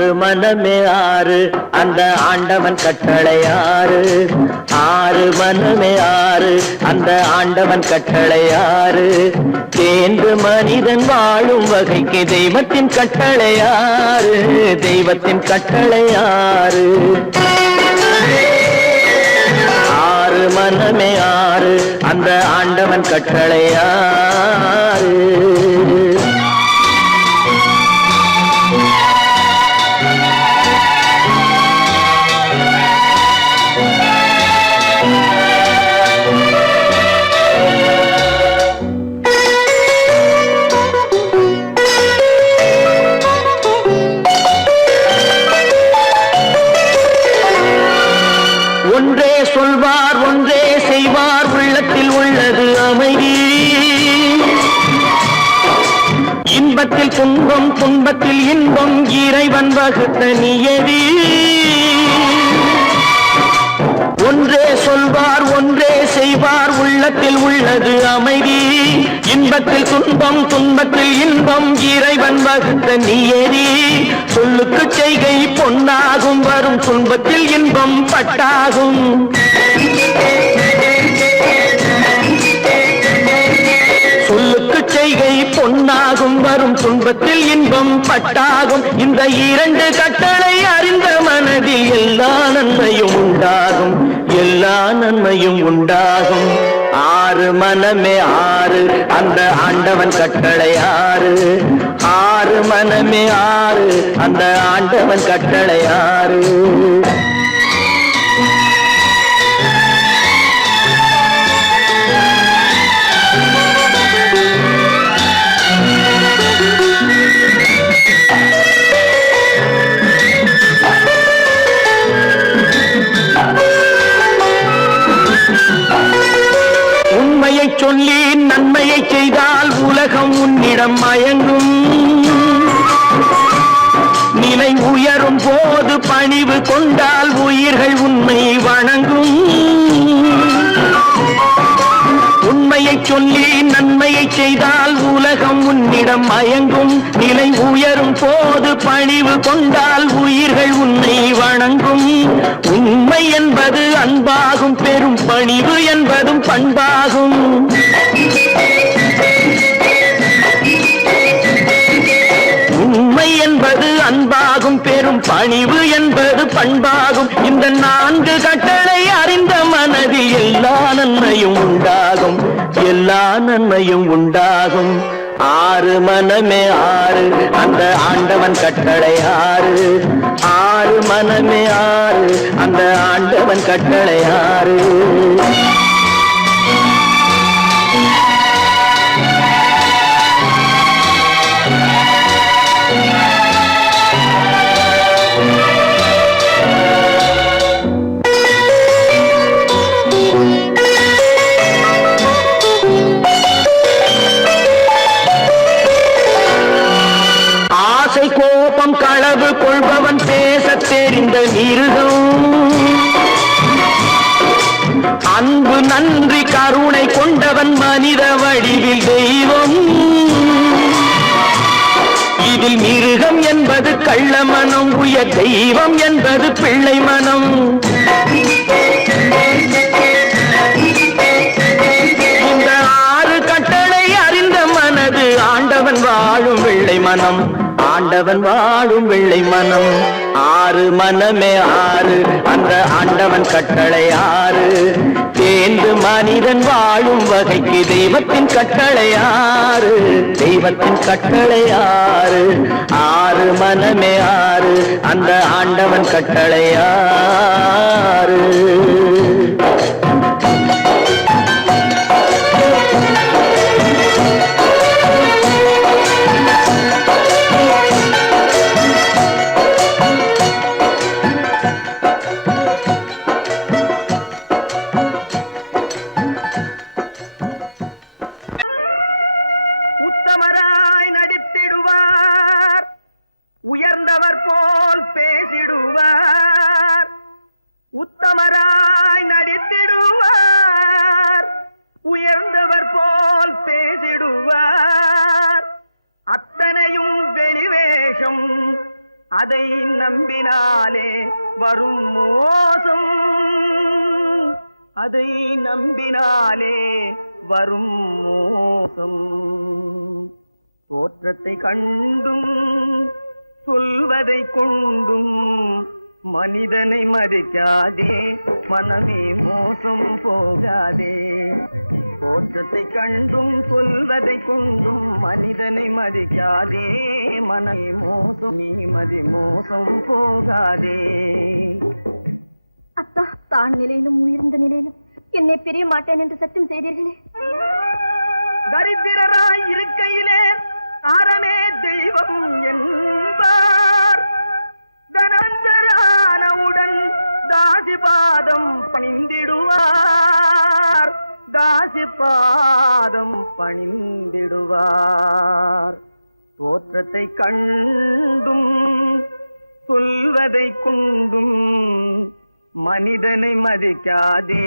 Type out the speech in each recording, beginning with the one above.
ஆறு மனமே ஆறு அந்த ஆண்டவன் கட்டளை ஆறு. ஆறு மனமே ஆறு அந்த ஆண்டவன் கட்டளை ஆறு. தேர்ந்து மனிதன் வாழும் வகைக்கு தெய்வத்தின் கட்டளை ஆறு. தெய்வத்தின் கட்டளை ஆறு. ஆறு மனமே ஆறு அந்த ஆண்டவன் கட்டளை ஆறு. ஒன்றே சொல்வார் ஒன்றே செய்வார் உள்ளத்தில் உள்ளது அமைதி. இன்பத்தில் துன்பம் துன்பத்தில் இன்பம் இறைவன் வகுத்த நியதி. ஒன்றே சொல்வார் ஒன்றே செய்வார் உள்ளத்தில் உள்ளது அமைதி. இன்பத்தில் துன்பம் துன்பத்தில் இன்பம் இறைவன் வகுத்த நியதி. சொல்லுக்கு செய்கை பொன்னாகும் வரும் துன்பத்தில் இன்பம் பட்டாகும். சொல்லுக்கு செய்கை பொன்னாகும் வரும் துன்பத்தில் இன்பம் பட்டாகும். இந்த இரண்டு கட்டளை அறிந்த மனதில் எல்லா நன்மையும் உண்டாகும். எல்லா நன்மையும் உண்டாகும். ஆறு மனமே ஆறு அந்த ஆண்டவன் கட்டளை ஆறு. ஆறு மனமே ஆறு அந்த ஆண்டவன் கட்டளை ஆறு. உண்மையை சொல்லி நன்மையை செய்தால் உலகம் உன்னிடம் மயங்கும். நிலை உயரும் போது பணிவு கொண்டால் உயிர்கள் உன்னை வணங்கும். உண்மையை சொல்லி நன்மையை செய்தால் உலகம் உன்னிடம் மயங்கும். நிலை உயரும் போது பணிவு கொண்டால் உயிர்கள் உன்னை வணங்கும். உண்மை என்பது அன்பாகும். பெரும் பணிவு என்பதும் பண்பாகும். உண்மை என்பது அன்பாகும். பெரும் பணிவு என்பது பண்பாகும். இந்த நான்கு கட்டளை அறிந்த மனதில் எல்லா நன்மையும் உண்டாகும். எல்லா நன்மையும் உண்டாகும். ஆறு மனமே ஆறு அந்த ஆண்டவன் கட்டளை ஆறு. ஆறு மனமே ஆறு அந்த ஆண்டவன் கட்டளை ஆறு. கோபம் களவு கொள்பவன் பேச தெரிந்த மிருகம். அன்பு நன்றி கருணை கொண்டவன் மனித வடிவில் தெய்வம். இதில் மிருகம் என்பது கள்ள மனம். உயர் தெய்வம் என்பது பிள்ளை மனம். இந்த ஆறு கட்டளை அறிந்த மனது ஆண்டவன் வாழும் வெள்ளை மனம். ஆண்டவன் வாழும் வெள்ளை மனம். ஆறு மனமே ஆறு அந்த ஆண்டவன் கட்டளை ஆறு. தேர்ந்து மனிதன் வாழும் வகைக்கு தெய்வத்தின் கட்டளை ஆறு. தெய்வத்தின் கட்டளை ஆறு. ஆறு மனமே ஆறு அந்த ஆண்டவன் கட்டளை ஆறு. உத்தமராய் நடித்திடுவார். உயர்ந்தவர் போல் பேசிடுவார். உத்தமராய் நடித்திடுவார். உயர்ந்தவர் போல் பேசிடுவார். அத்தனையும் வெளிவேஷம். அதை நம்பினாலே வரும் மோசம், அதை நம்பினாலே வரும் மோசம். தோற்றத்தை கண்டும் சொல்வதை கொண்டும் மனிதனை மதிக்காதே, மனமே மோசம் போகாதே. தோற்றத்தை கண்டும் சொல்வதை கொண்டும் மனிதனை மதிக்காதே, மனமே மோசம், நீ மதி மோசம் போகாதே. அத்தா, தான் நிலையிலும் உயர்ந்த நிலையிலும் என்னை பிரிய மாட்டேன் என்று சத்தியம் செய்தீர்களே. தரித்திரராய் இருக்கையிலே அறமே தெய்வம் என்பார், தனந்தரானவுடன் தாசி பாதம் பணிந்திடுவார், தாசி பாதம் பணிந்திடுவார். தோற்றத்தை கண்டும் சொல்வதை கொண்டும் மனிதனை மதிக்காதே,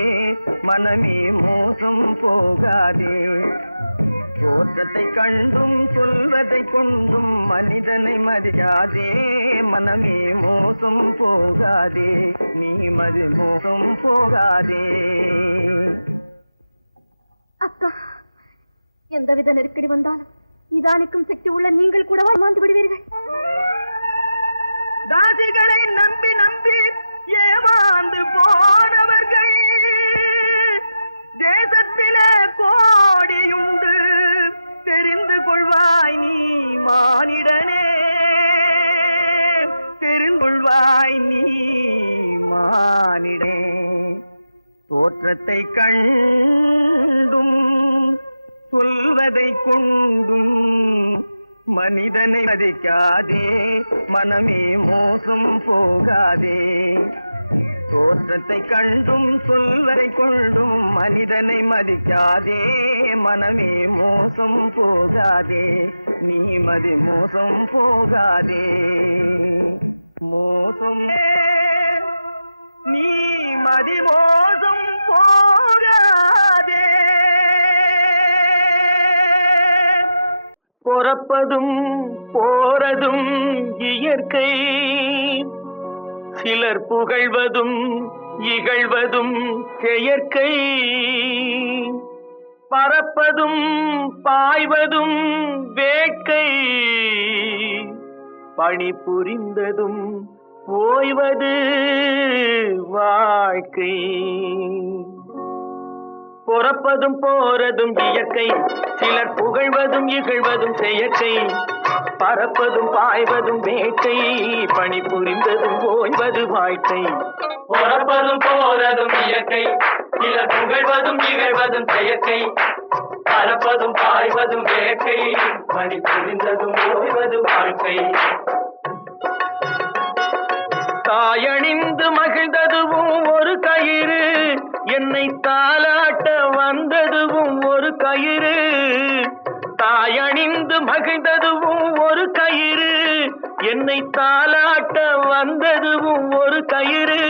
மனமே மோசம் போகாதே. தோற்றத்தை கண்டும் சொல்வதை கொண்டும் மனிதனை மதிக்காதே, மனமே மோசம் போகாதே, நீ மதி மோசம் போகாதே. அக்கா, எந்தவித நெருக்கடி வந்தாலும் நிதானிக்கும் சக்தி உள்ள நீங்கள் கூடவா ஏமாந்து விடுவீர்கள்? தாசிகளை நம்பி நம்பி ஏமாந்து போனவர்கள் தேசத்திலே கோடியுண்டு, தெரிந்து கொள்வாய் நீ மானிடனே, தெரிந்து கொள்வாய் நீ மானிடனே. தோற்றத்தை கண்டும் சொல்வதை கொண்டும் மனிதனை மதிக்காதே, மனமே மோசம் போகாதே. தோற்றத்தை கண்டும் சொல்வதை கொண்டும் மனிதனை மதிக்காதே, மனமே மோசம் போகாதே, நீ மதி மோசம் போகாதே. மோசம் நீ மதி மோசம் போகாதே. பொறப்பதும் போறதும் இயற்கை, சிலர் புகழ்வதும் இகழ்வதும் செயற்கை. பறப்பதும் பாய்வதும் வேட்கை, பணி புரிந்ததும் ஓய்வது வாழ்க்கை. பொறப்பதும் போறதும் இயற்கை, சிலர் புகழ்வதும் இகழ்வதும் செயற்கை. பறப்பதும் பாய்வதும் வேட்கை, பணி புரிந்ததும் ஓய்வது வாழ்க்கை. பொறப்பதும் போறதும் இயற்கை, சிலர் புகழ்வதும் இகழ்வதும் செயற்கை. பறப்பதும் பாய்வதும் வேட்கை, பணி புரிந்ததும் ஓய்வது வாழ்க்கை. தாயணிந்து மகிழ்ந்ததுவும் ஒரு கயிறு, என்னை தாலாட்ட வந்ததுவும் ஒரு கயிறு. தாயணிந்து மகிழ்ந்ததுவும் ஒரு கயிறு, என்னை தாலாட்ட வந்ததுவும் ஒரு கயிறு.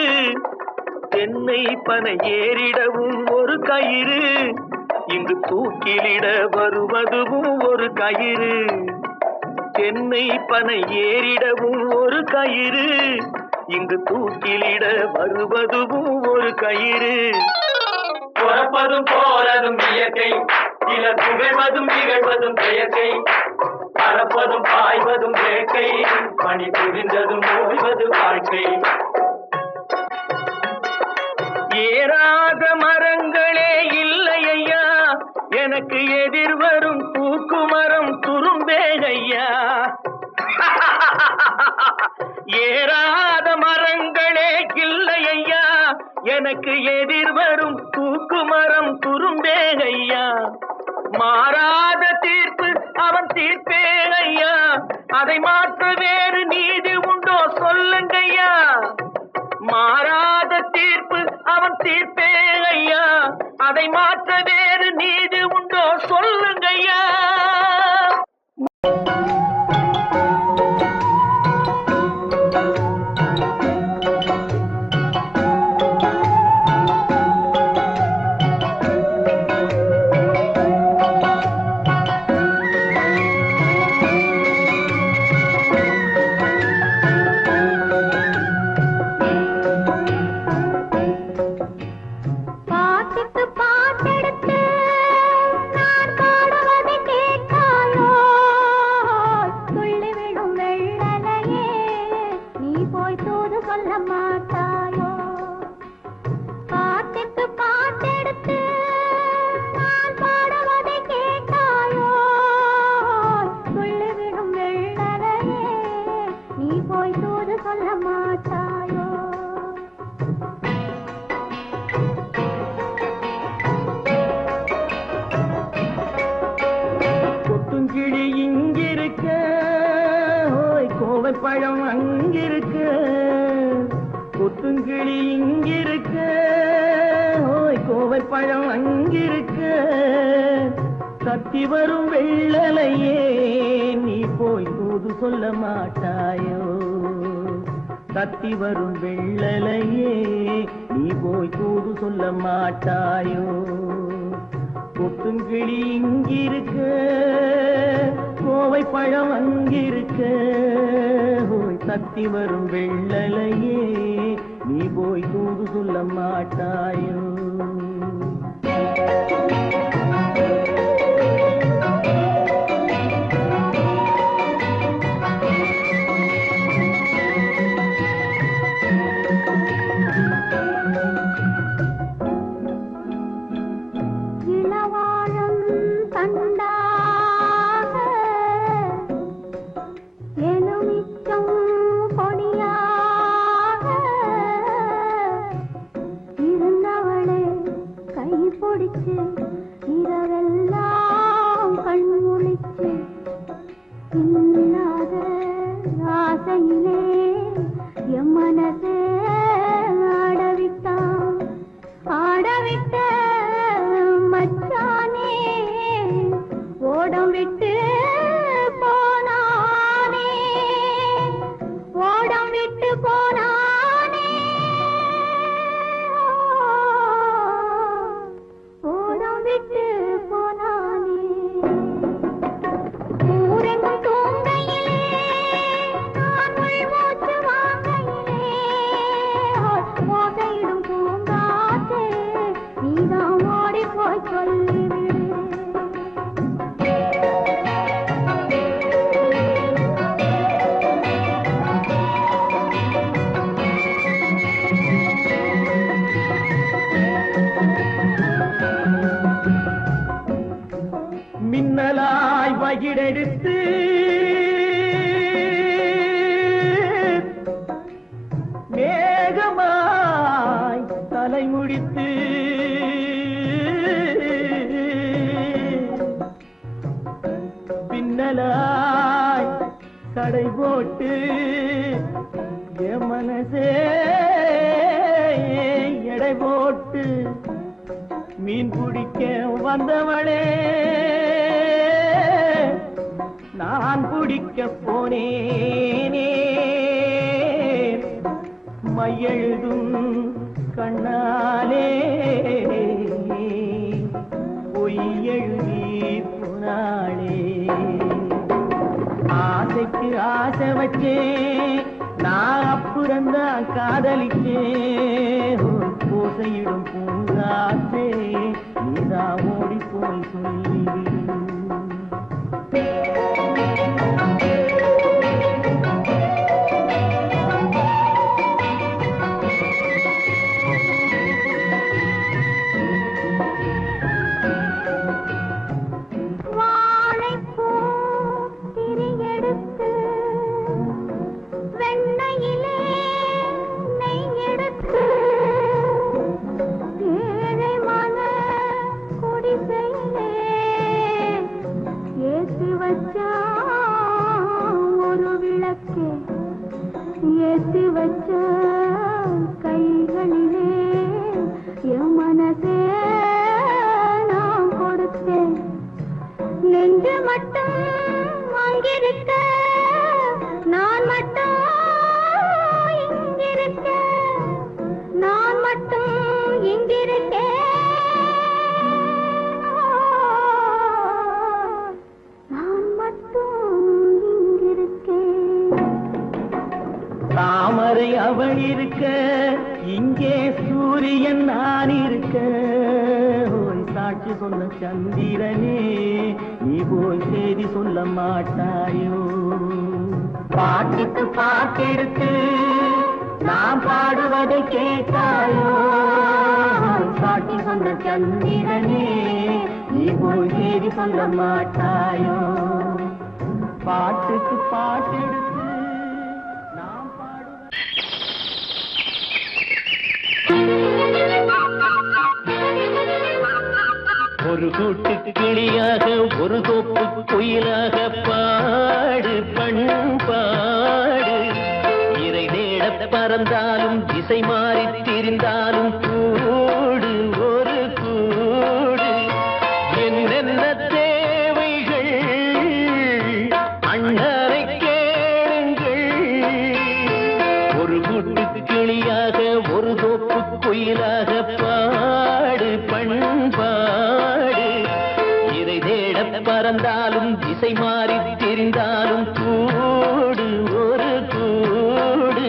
தென்னை பனை ஏறிடவும் ஒரு கயிறு, இங்கு தூக்கிலிட வருவதுவும் ஒரு கயிறு. தென்னை பனை ஏறிடவும் ஒரு கயிறு, இங்கு தூக்கிலிட வருவதுவும் ஒரு கயிறு. பொறப்பதும் போறதும் இயற்கை, சிலர் புகழ்வதும் இகழ்வதும் செயற்கை. பறப்பதும் பாய்வதும் வேட்கை, பணி புரிந்ததும் ஓய்வது வாழ்க்கை. ஏறாத மரங்களே இல்லை ஐயா, எனக்கு எதிர் வரும் தூக்கு மரம் துரும்பேகையா. ஏறாத மரங்களே இல்லை ஐயா, எனக்கு எதிர் வரும் தூக்கு மரம் துரும்பேகையா. மாறாத தீர்ப்பு அவன் தீர்ப்பே ஐயா, அதை மாற்ற வேறு நீதி உண்டோ சொல்லுங்கய்யா. மாறாத தீர்ப்பு அவன் தீர்ப்பே ஐயா, அதை மாற்ற வேறு நீதி உண்டோ சொல்லுங்கய்யா. போய் தூது சொல்ல மாட்டாயோ? பாட்டுக்கு பாட்டெடுத்து நான் பாடுவதை கேட்டாயோ? சொல்லிவிடும் வெள்ளலையே நீ போய் தூது சொல்ல மாட்டாயோ? கொத்துங்கிளி இங்கிருக்க, கோவை பழம் அங்கிருக்க. கொத்துங்கிளி இங்கிருக்க, கோவை பழம் அங்கிருக்க. கத்தி வரும் வெள்ளலையே நீ போய் தூது சொல்ல மாட்டாயோ? கத்தி வரும் வெள்ளலையே நீ போய் தூது சொல்ல மாட்டாயோ? கொத்துங்கிளி இங்கிருக்க, கோவை பழம் அங்கிருக்க. கத்தி வரும் வெள்ளலையே நீ போய் தூது சொல்ல மாட்டாயோ? இரவெல்லாம் கண்முழிச்சு இல்லாத ஆசையிலே என் மனசே ஆடவிட்டான். ஆடவிட்ட மச்சானே ஓடம் விட்டு போனானே, ஓடம் விட்டு போனானே. மின்னலாய் வகிடெடுத்து மேகமாய் தலைமுடித்து பின்னலாய் கடை போட்டு என் மனசே எடை போட்டு மீன் பிடிக்க வந்தவளே நான் பிடிக்க போனேனே. மையெழுதும் கண்ணாலே பொய் எழுதி போனாளே. ஆசைக்கு ஆசை வச்சேன் நான் அப்புறந்தான் காதலிச்சேன். பூசையிடும் பூங்காற்றே நீதான் ஓடி போய் சொல்லிவிடு. ஏத்தி வச்ச கைகளிலே என் மனசே நான் கொடுத்தேன். நெஞ்சு மட்டும் அங்கிருக்க நான் மட்டும் இங்கிருக்க, நான் மட்டும் இங்கிருக்கேன். தாமரை அவள் இருக்க இங்கே சூரியன் நான் இருக்க. சாட்சி சொன்ன சந்திரனே நீ போய் செய்தி சொல்ல மாட்டாயோ? பாட்டுக்கு பாட்டெடுத்து நாம் பாடுவதை கேட்டாயோ காட்டி சொன்ன சந்திரனே நீ போய் செய்தி சொல்ல மாட்டாயோ பாட்டுக்கு பாட்டெடுத்து நாம் ஒரு கூட்டு கிளியாக ஒரு தோப்பு குயிலாக பாடு பண்பாடு இறை தேட பறந்தாலும் திசை மாறி திரிந்தாலும் கூடு ஒரு கூடு என்னென்ன தேவைகள் அண்ணரை கேளுங்கள் ஒரு கூட்டு கிளியாக ஒரு தோப்பு குயிலாக பாடு பண்பாடு இறை தேட பறந்தாலும் திசை மாறி திரிந்தாலும் கூடு ஒரு கூடு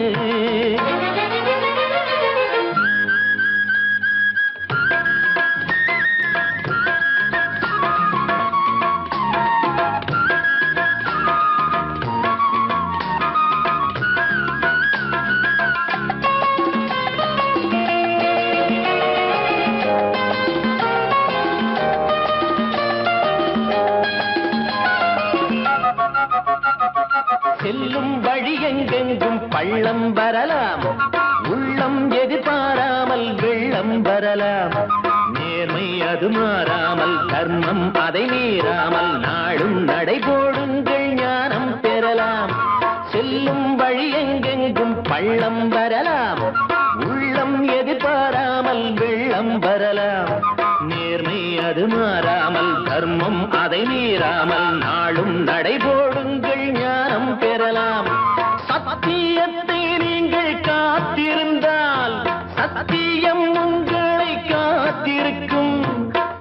செல்லும் வழி எங்கெங்கும் பள்ளம் வரலாம் உள்ளம் எதிர்பாராமல் வெள்ளம் வரலாம் நேர்மை அது மாறாமல் தர்மம் அதை மீறாமல் நாடும் நடைபோடுங்கள் ஞானம் பெறலாம் செல்லும் வழி எங்கெங்கும் பள்ளம் வரலாம் உள்ளம் எதிர்பாராமல் வெள்ளம் வரலாம் நேர்மை அது மாறாமல் தர்மம் அதை மீறாமல் நாளும் நடைபோடுங்கள் ஞானம் பெறலாம் சத்தியத்தை நீங்கள் காத்திருந்தால் சத்தியம் உங்களை காத்திருக்கும்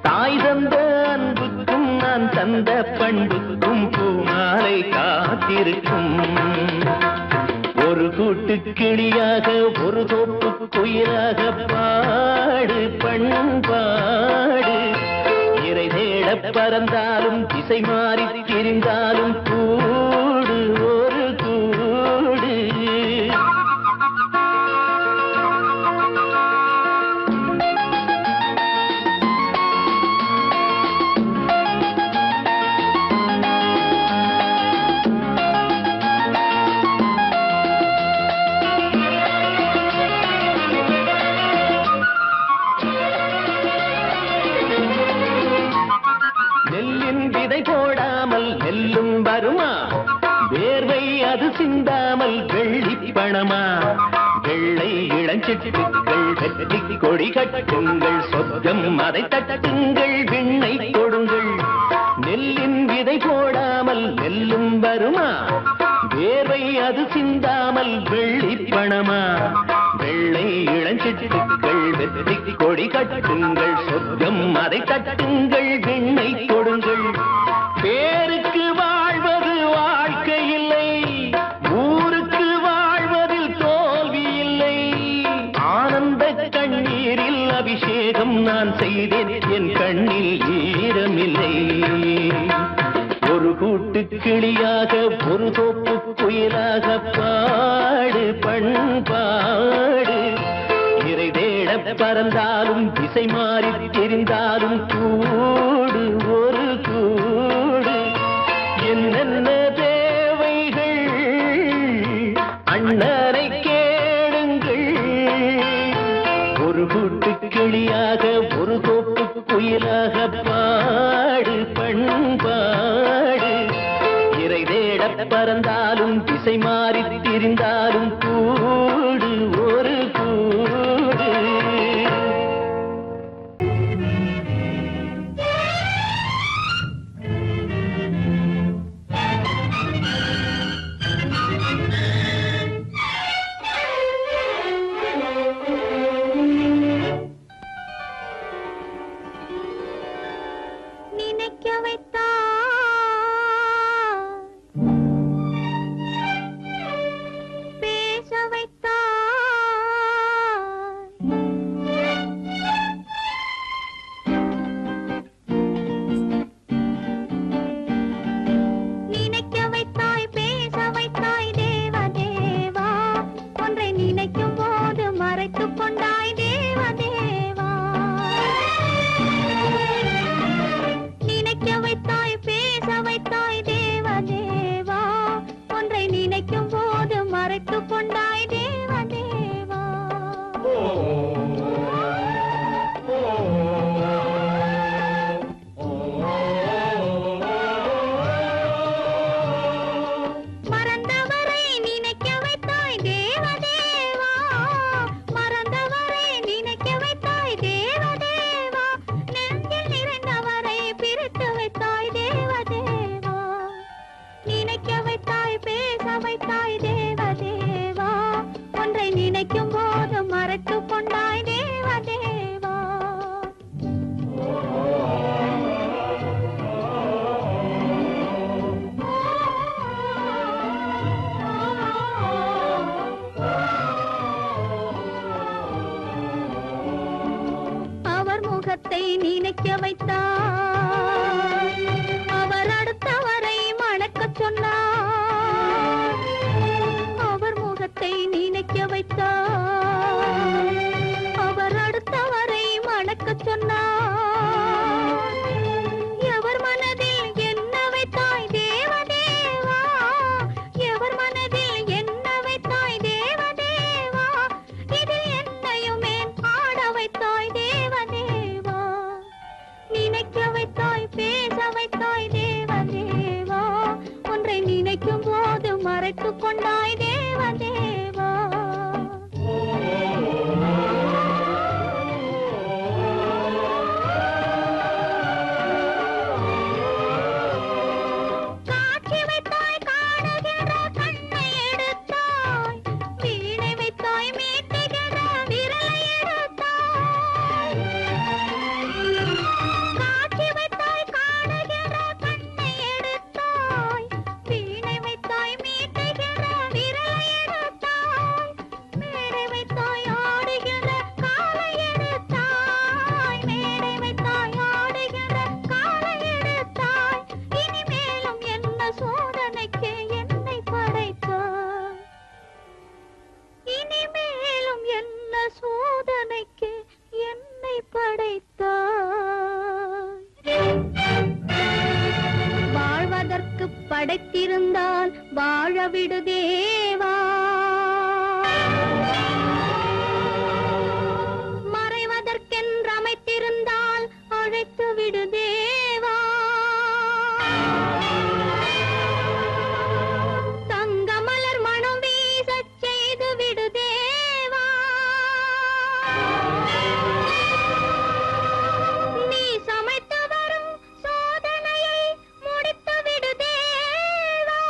தாய் தந்த அன்புக்கும் நான் தந்த பண்புக்கும் பூமாலை காத்திருக்கும் ஒரு கூட்டு கிளியாக ஒரு தோப்பு குயிலாக பாடு பண்பாடு இறை தேட பறந்தாலும் திசை மாறி திரிந்தாலும் கூடு ஒரு கூடு போடாமல் நெல்லும் வருமா வேர்வை அது சிந்தாமல் வெள்ளி பணமா வெள்ளை இளஞ்சிட்டுக்கள் வெற்றி கொடி கட்டுங்கள் சொர்க்கம் அதை தட்டுங்கள் விண்ணை கொடுங்கள் நெல்லின் விதை போடாமல் நெல்லும் வருமா வேர்வை அது சிந்தாமல் வெள்ளி பணமா வெள்ளை இளஞ்சிட்டுக்கள் வெற்றி கொடி கட்டுங்கள் சொர்க்கம் அதை தட்டுங்கள் விண்ணை கொடுங்கள் பேருக்கு வாழ்வது வாழ்க்கை இல்லை ஊருக்கு வாழ்வதில் தோல்வி இல்லை ஆனந்த கண்ணீரில் அபிஷேகம் நான் செய்தேன் என் கண்ணில் ஈரமில்லை ஒரு கூட்டு கிளியாக ஒரு தோப்பு குயிலாக பாடு பண்பாடு இறை தேட பறந்தாலும் திசை மாறி தெரிந்தாலும் கூடு ஒரு கூடு என்னென்ன தேவைகள் அண்ணனை கேளுங்கள் ஒரு கூட்டு கிளியாக ஒரு தோப்பு குயிலாக பாடு பண்பாடு இறை தேட பறந்தாலும் திசை மாறி திரிந்தாலும் கூடு ஒரு கூடு நினைக்க வைத்தா பேச வை நினைக்கும் போது மறைத்து கொண்டாய் தேவதேவா. அவர் முகத்தை நினைக்க வைத்தார், அவர் அடுத்தவரை மணக்கச் சொன்னார். அவர் முகத்தை நினைக்க வைத்தார், அவர் அடுத்தவரை மணக்கச் சொன்னார். எவர் மனதில் என்ன வைத்தாய் தேவதேவா, எவர் மனதில் என்ன வைத்தாய் தேவதேவா, இதில் என்னையுமே ஆட வைத்தாய் தேவதேவா. நினைக்க வைத்தாய், பேச வைத்தாய் தேவதேவா, ஒன்றை நினைக்கும் போது மறைத்து கொண்டாய் தேவதேவா. காட்சி வைத்தாய், காணுகிற கண்ணை எடுத்தாய், வீணை வைத்தாய், மீட்டுகிற விரலை எடுத்தாய். காட்சி வைத்தாய், காணுகிற கண்ணை எடுத்தாய், வீணை வைத்தாய், மீட்டுகிற விரலை எடுத்தாய். மேடை வைத்தாய், ஆடுகிற காலை எடுத்தாய், மேடை வைத்தாய், ஆடுகிற காலை எடுத்தாய். இனிமேலும் என்ன சோதனைக்கு என்னை படைத்தாய், இனிமேலும் என்ன சோதனைக்கு என்னை படைத்தாய். வாழ்வதற்கு படைத்திருந்தால் வாழ விடு தேவா, மறைவதற்கென்று அமைத்திருந்தால் அழைத்து விடு தேவா. தங்க மலர் மனம் வீசச் செய்து விடு தேவா. நீ சமைத்து வரும் சோதனையை முடித்து விடு தேவா.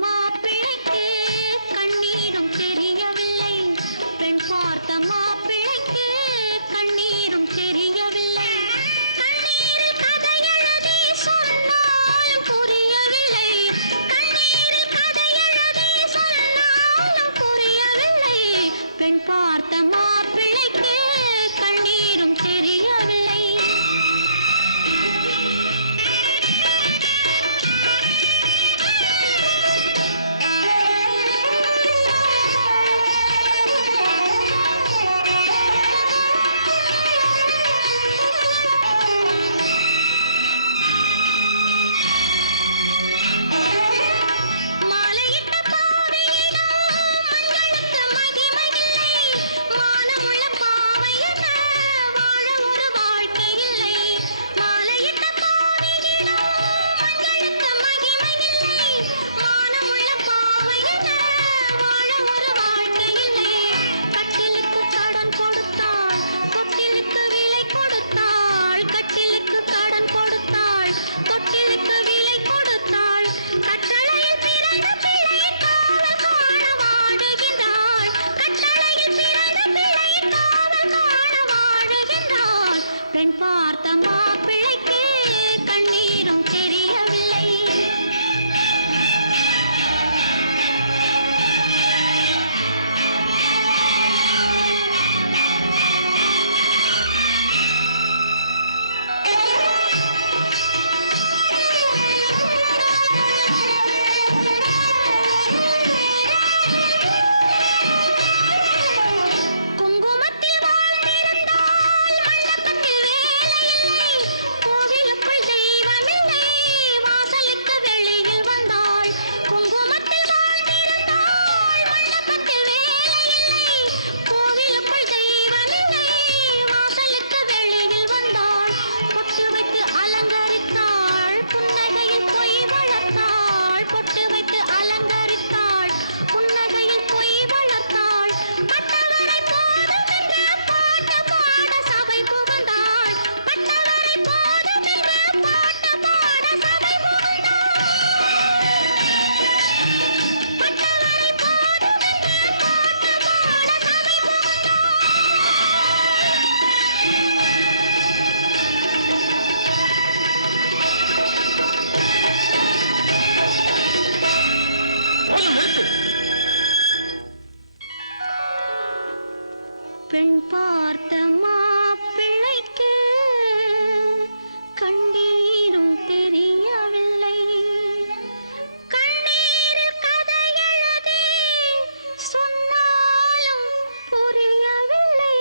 மாப்பிள்ளைக்கு கண்ணீரும் தெரியவில்லை. பெண் பார்த்த மாப்பிள்ளைக்கு கண்ணீரும் தெரியவில்லை. கண்ணீரில் கதை எழுதி சொன்னாலும் புரியவில்லை. கண்ணீரில் கதை எழுதி சொன்னாலும் புரியவில்லை. பெண் பார்த்த மாப்பிள்ளைக்கு கண்ணீரும் தெரியவில்லை. மாலையிட்ட பாவையிடம் மங்களுக்கு மகிமையில்லை. மானமுள்ள பாவையென வாழ ஒரு வாழ்க்கை இல்லை. மாலையிட்ட பாவையிடம் மங்களுக்கு மகிமையில்லை. மானமுள்ள பாவையென வாழ ஒரு வாழ்க்கை இல்லை. கட்டிலுக்கு கடன் கொடுத்தாள், தொட்டிலுக்கு விலை கொடுத்தாள். கட்டிலுக்கு கடன் கொடுத்தாள், தொட்டிலுக்கு விலை கொடுத்தாள். கட்டளையில் பிறந்த பிள்ளை காவல் காண வாடுகின்றாள். கட்டளையில் பிறந்த பிள்ளை காவல் காண வாடுகின்றாள். பெண் பார்த்த மாப்பிள்ளைக்கு கண்ணீரும் தெரியவில்லை. குங்குமத்தில் வாழ்ந்திருந்தால் மண்டபத்தில் வேலையில்லை. கோவிலுக்குள் தெய்வமில்லை. வாசலுக்கு வெளியில் வந்தாள். குங்குமத்தில் வாழ்ந்திருந்தால் மண்டபத்தில் வேலையில்லை. கோவிலுக்குள் தெய்வமில்லை. வாசலுக்கு வெளியில் வந்தாள். பொட்டு வைத்து அலங்கரித்தாள். புன்னகையில் பொய் வளர்த்தாள். பொட்டு வைத்து அலங்கரித்தாள். புன்னகையில் பொய் வளர்த்தாள். பட்டவரை போதும் என்று பாட்டு பாட சபை புகுந்தாள். பட்டவரை போதும் என்று பாட்டு பாட சபை புகுந்தாள். பட்டவரை போதும் என்று பாட்டு பாட சபை போதும், நிறுத்து. பெண் பார்த்த மாப்பிள்ளைக்கு கண்ணீரும் தெரியவில்லை. கண்ணீரில் கதை எழுதி சொன்னாலும் புரியவில்லை.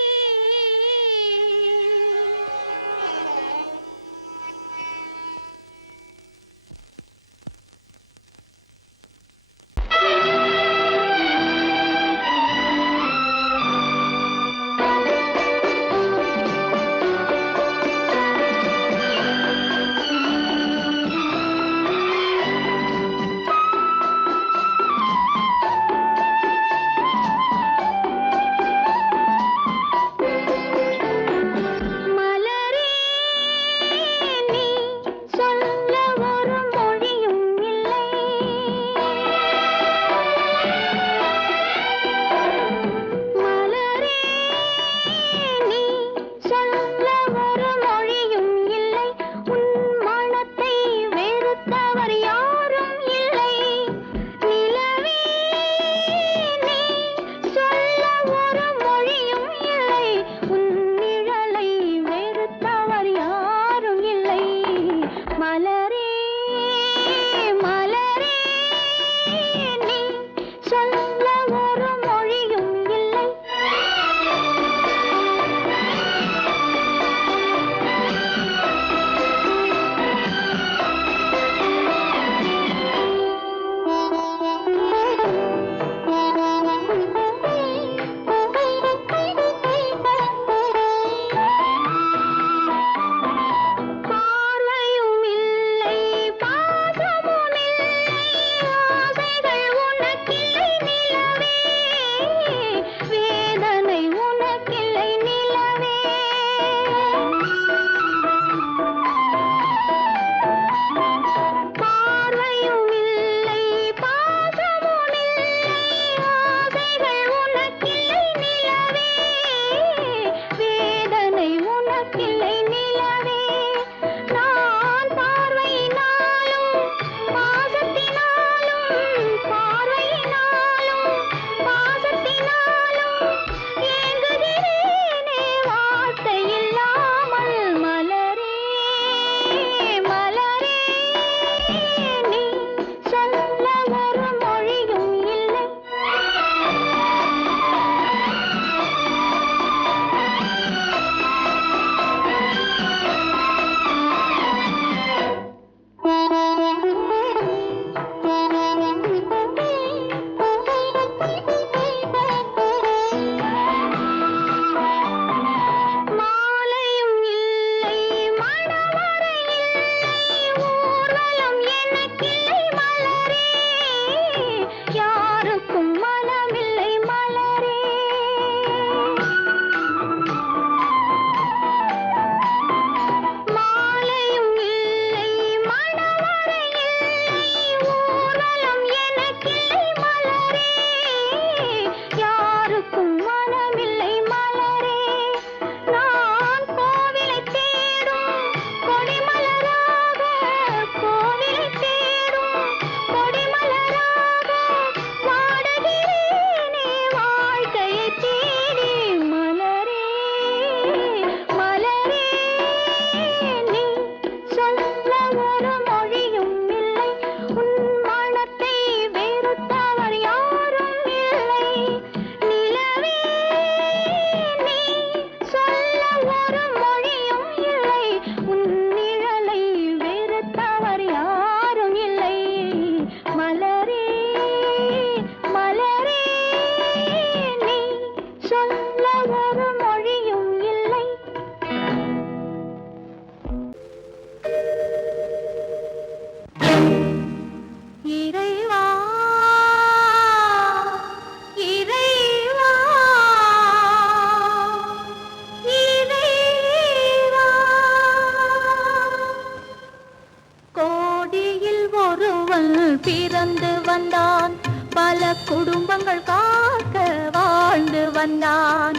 வந்தான்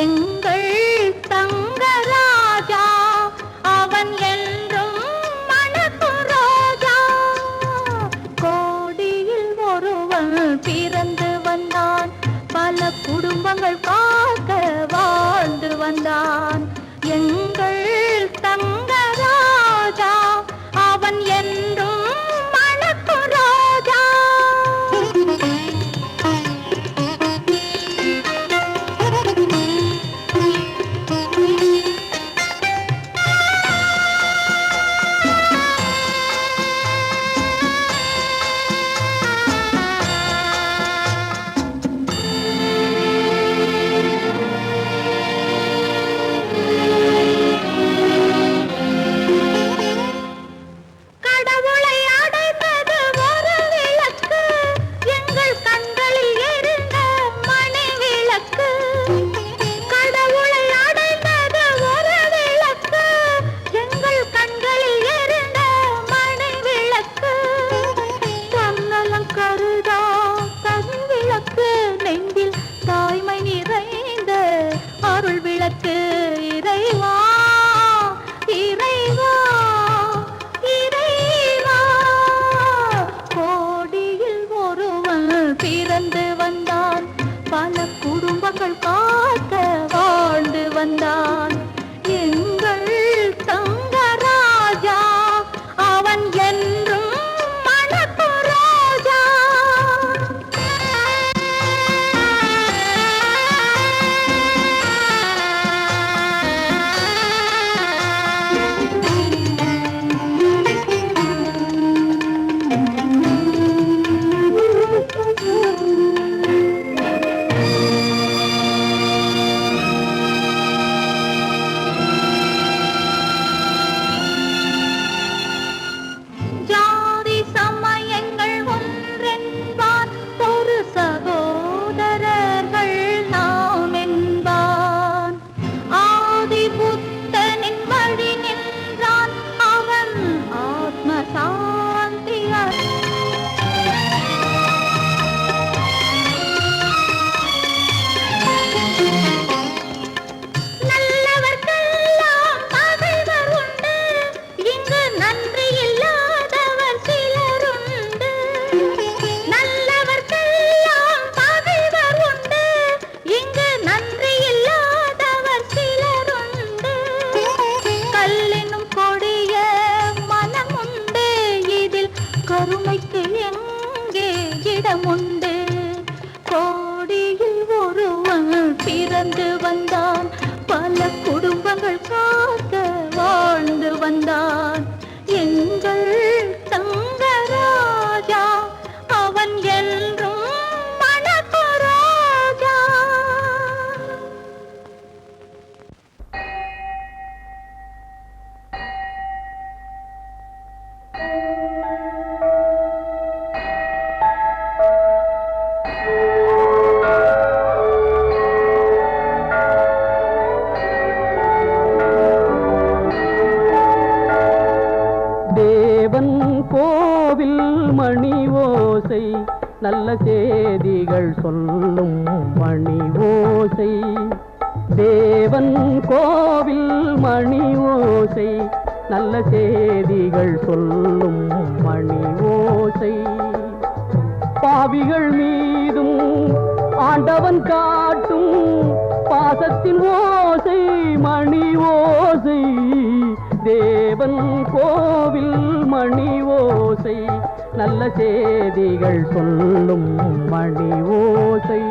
எங்கள் தங்கராஜா. அவன் என்றும் மணக்கும் ரோஜா. கோடியில் ஒருவன் பிறந்து வந்தான். பல குடும்பங்கள் காக்க வாழ்ந்து வந்தான் எங்கள் தங்கராஜா. அவன் என்றும் மணக்கும் ரோஜா. பிறந்து வந்தான். பல குடும்பங்கள் காக்க வாழ்ந்து வந்தான் எங்கள் தங்கராஜா. அவன் என்றும் மணக்கும் ரோஜா. கருணைக்கு எங்கே இடமுண்டு. கோடியில் ஒருவன் பிறந்து வந்தான். பல குடும்பங்கள் காக்க வாழ்ந்து வந்தான் எங்கள் தங்கராஜா. அவன் என்றும் மணக்கும் ரோஜா. கோவில் மணி ஓசை நல்ல செய்திகள் சொல்லும் மணி ஓசை. தேவன் கோவில் மணி ஓசை நல்ல செய்திகள் சொல்லும் மணி ஓசை. பாவிகள் மீதும் ஆண்டவன் காட்டும் பாசத்தின் ஓசை மணி ஓசை. தேவன் கோவில் மணி ஓசை நல்ல செய்திகள் சொல்லும் மணி ஓசை.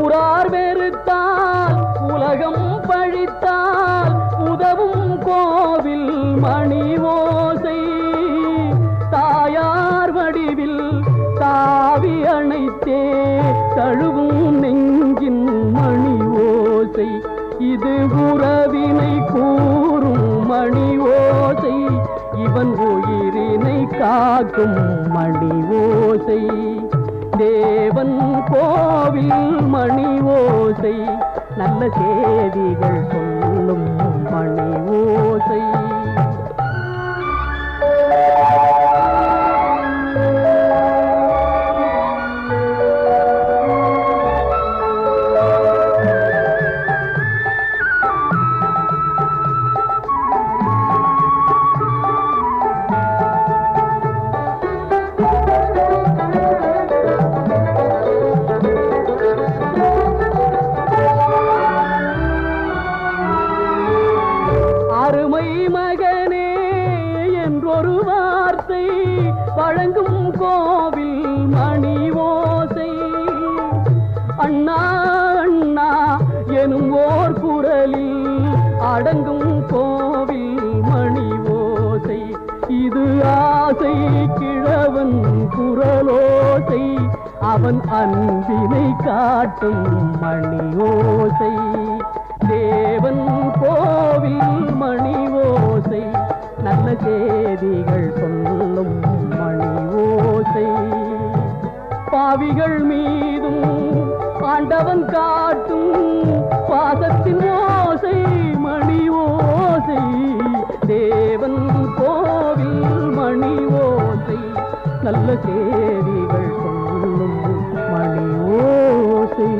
ஊரார் வெறுத்தால் உலகம் பழித்தால் உதவும் கோவில் மணி ஓசை. தாயார் வடிவில் தாவி அணைத்தே தழுவும் நெஞ்சின் மணி ஓசை. இது உறவினை கூறும் மணி ஓசை. இவன் உயிரினை கா காக்கும் மணி ஓசை, தேவன் கோவில் மணி ஓசை, நல்ல செய்திகள் சொல்லும் மணி ஓசை. வழங்கும் கோவில் மணி ஓசை, அண்ணா அண்ணா எனும் ஓர் குரலில் அடங்கும் கோவில் மணி ஓசை. இது ஆசை கிழவன் குரலோசை, அவன் அன்பினை காட்டும் மணி ஓசை. தேவன் கோவில் மணி ஓசை, நல்ல செய்திகள் சொல்லும் மணி ஓசை. பாவிகள் மீதும் ஆண்டவன் காட்டும் பாசத்தின் ஓசை மணி ஓசை. தேவன் கோவில் மணி ஓசை, நல்ல செய்திகள் சொல்லும் மணி ஓசை.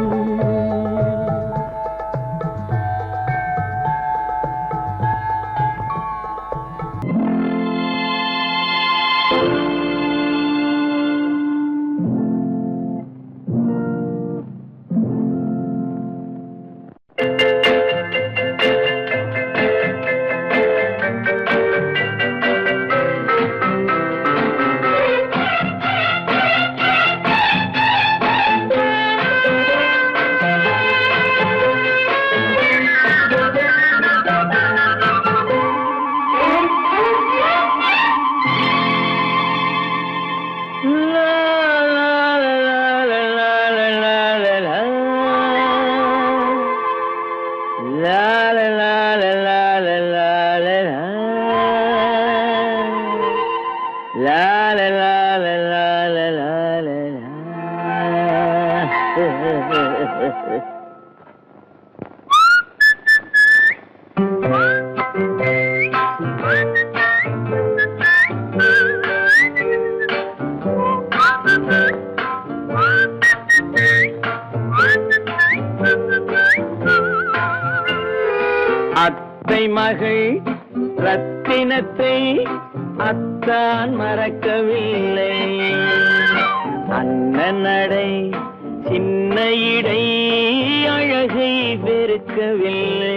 அத்தை மகள் ரத்தினத்தை அத்தான் மறக்கவில்லை, அண்ணன் நடை சின்ன இடை அழகை வெறுக்கவில்லை.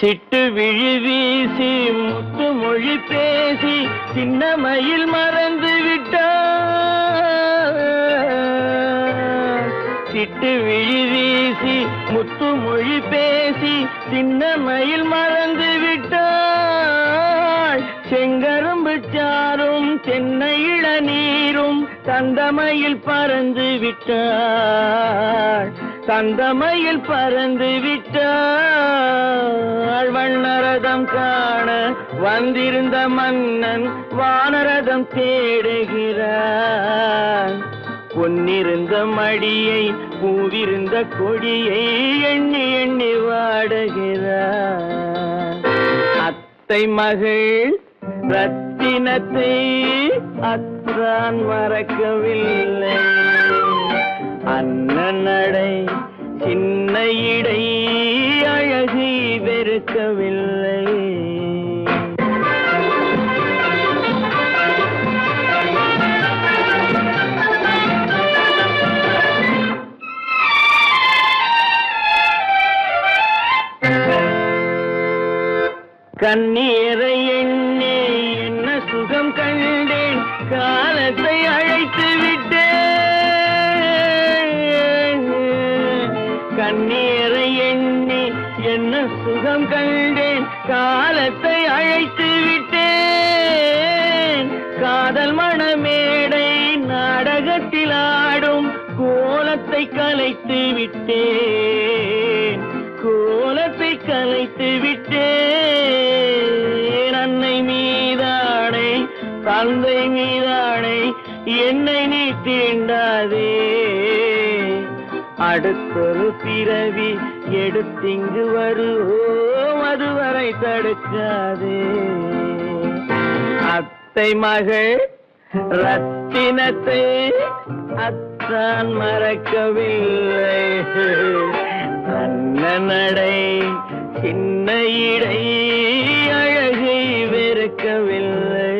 சிட்டு விழி வீசி முத்து மொழி பேசி சின்ன மயில் மறந்து விட்டார். சிட்டு விழி வீசி முத்து மொழி பேசி சின்ன மயில் மறந்து விட்டாள். செங்கரும்பு சாரும் தென்னை இளநீரும் தந்தமயில் பறந்து விட்டாள். தந்தமயில் பறந்து விட்டாள். வண்ணரதம் காண வந்திருந்த மன்னன் வானரதம் தேடுகிறான். பொன்னிருந்த மடியை பூவிருந்த கொடியை எண்ணி எண்ணி வாடுகிறான். அத்தை மகள் ரத்தினத்தை அத்தான் மறக்கவில்லை, அண்ணன் நடை சின்ன இடை அழகை வெறுக்கவில்லை. கண்ணீரை எண்ணி என்ன சுகம் கண்டேன், காலத்தை அழைத்து விட்டேன். உலகத்தில் ஆடும் கோலத்தை கலைத்து விட்டேன், கோலத்தை கலைத்து விட்டேன். அன்னை மீதானை தந்தை மீதானை என்னை நீ தீண்டாதே, அடுத்தொரு பிறவி எடுத்திங்கு வருவோம், அதுவரை தடுக்காதே. அத்தை மகள் ரத்தினத்தை அத்தான் மறக்கவில்லை, அண்ணன் நடை சின்ன இடை அழகை வெறுக்கவில்லை.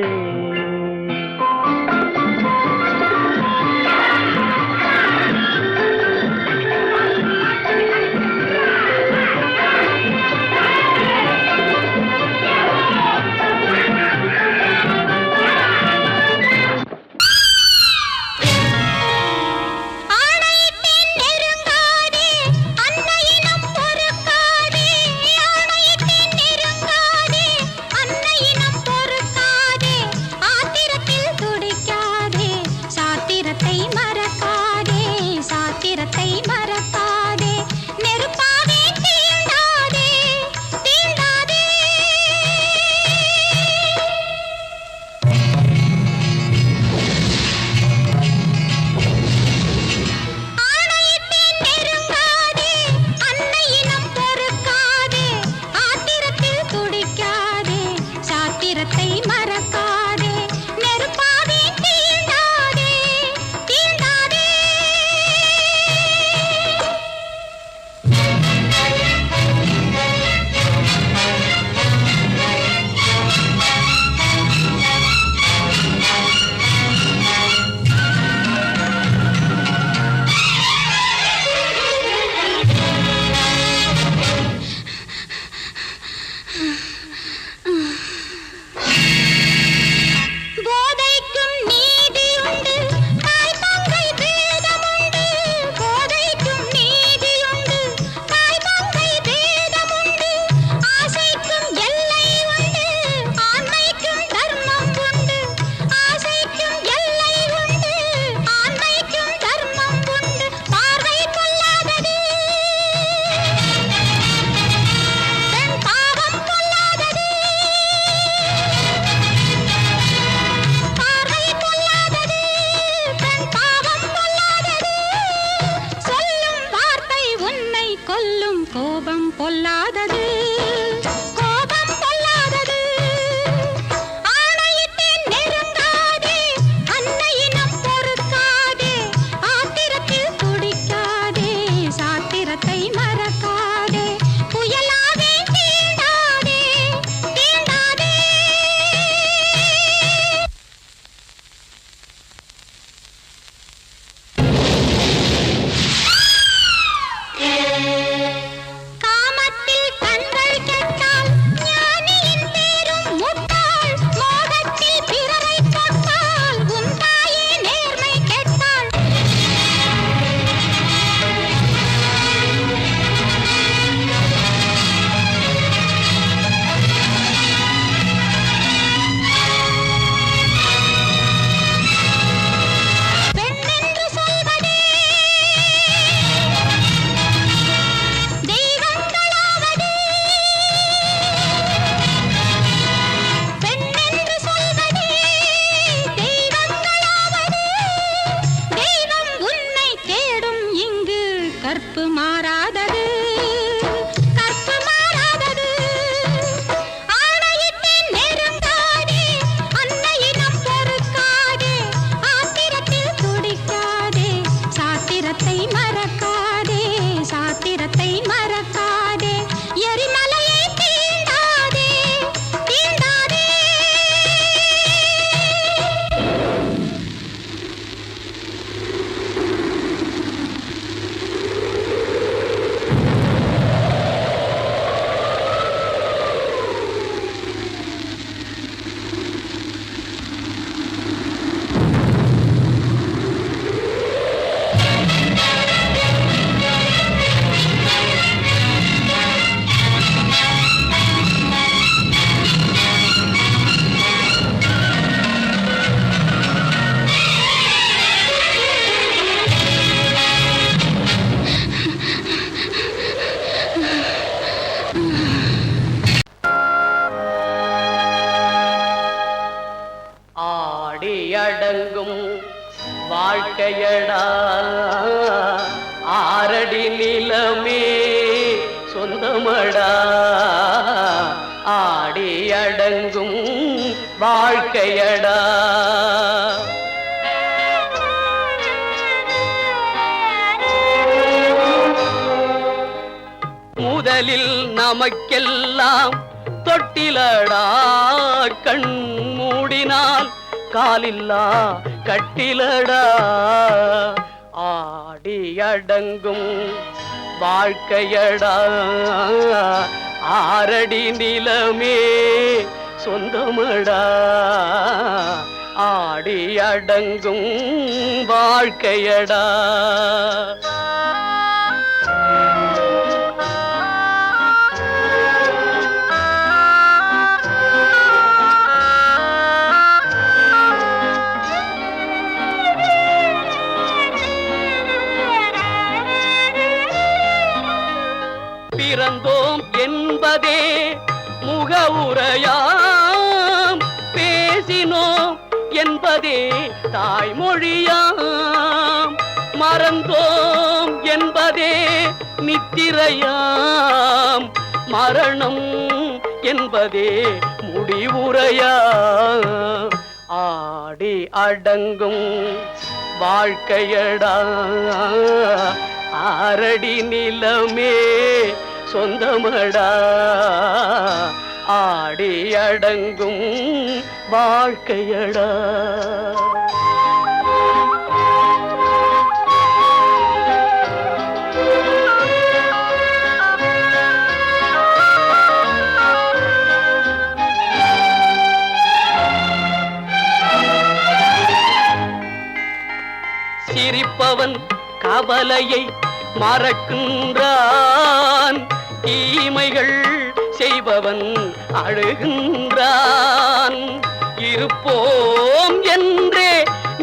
வாழ்க்கையடா ஆரடி நிலமே சொந்தமடா ஆடி அடங்கும் வாழ்க்கையடா. முதலில் நமக்கெல்லாம் தொட்டிலடா கண் மூடினால் காலில்லா கட்டிலடா ஆடி அடங்கும் வாழ்க்கையடா ஆரடி நிலமே சொந்தமடா ஆடி அடங்கும் வாழ்க்கையடா. பிறந்தோம் என்பதே முகவுரையாம் பேசினோம் என்பதே தாய்மொழியாம் மறந்தோம் என்பதே நித்திரையாம் மரணம் என்பதே முடிவுரையாம் ஆடி அடங்கும் வாழ்க்கையடா ஆரடி நிலமே சொந்தமடா ஆடி அடங்கும் வாழ்க்கையடா. சிரிப்பவன் கவலையை மறக்கின்றான் தீமைகள் செய்பவன் அழுகின்றான் இருப்போம் என்றே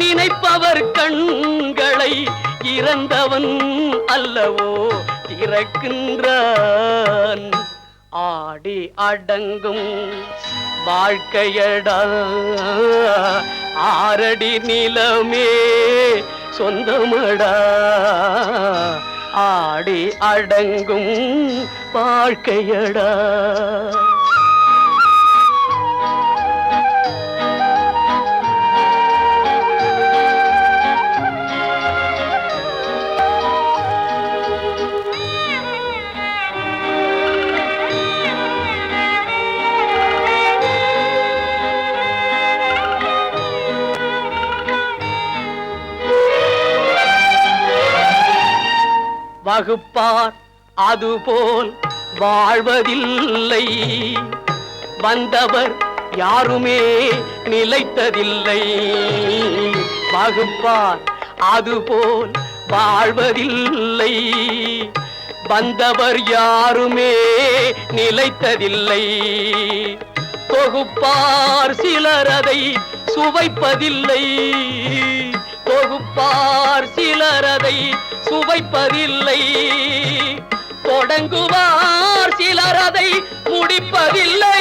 நினைப்பவர் கண்களை இறந்தவன் அல்லவோ திறக்கின்றான் ஆடி அடங்கும் வாழ்க்கையடா ஆரடி நிலமே சொந்தமடா ஆடி அடங்கும் வாழ்க்கையடா. வகுப்பார் அதுபோல் வாழ்வதில்லை வந்தவர் யாருமே நிலைத்ததில்லை வகுப்பார் அதுபோல் வாழ்வதில்லை வந்தவர் யாருமே நிலைத்ததில்லை தொகுப்பார் சிலர் அதை சுவைப்பதில்லை தொகுப்பார் சிலர் அதை சுவைப்பதில்லை தொடங்குவார் சிலர் அதை முடிப்பதில்லை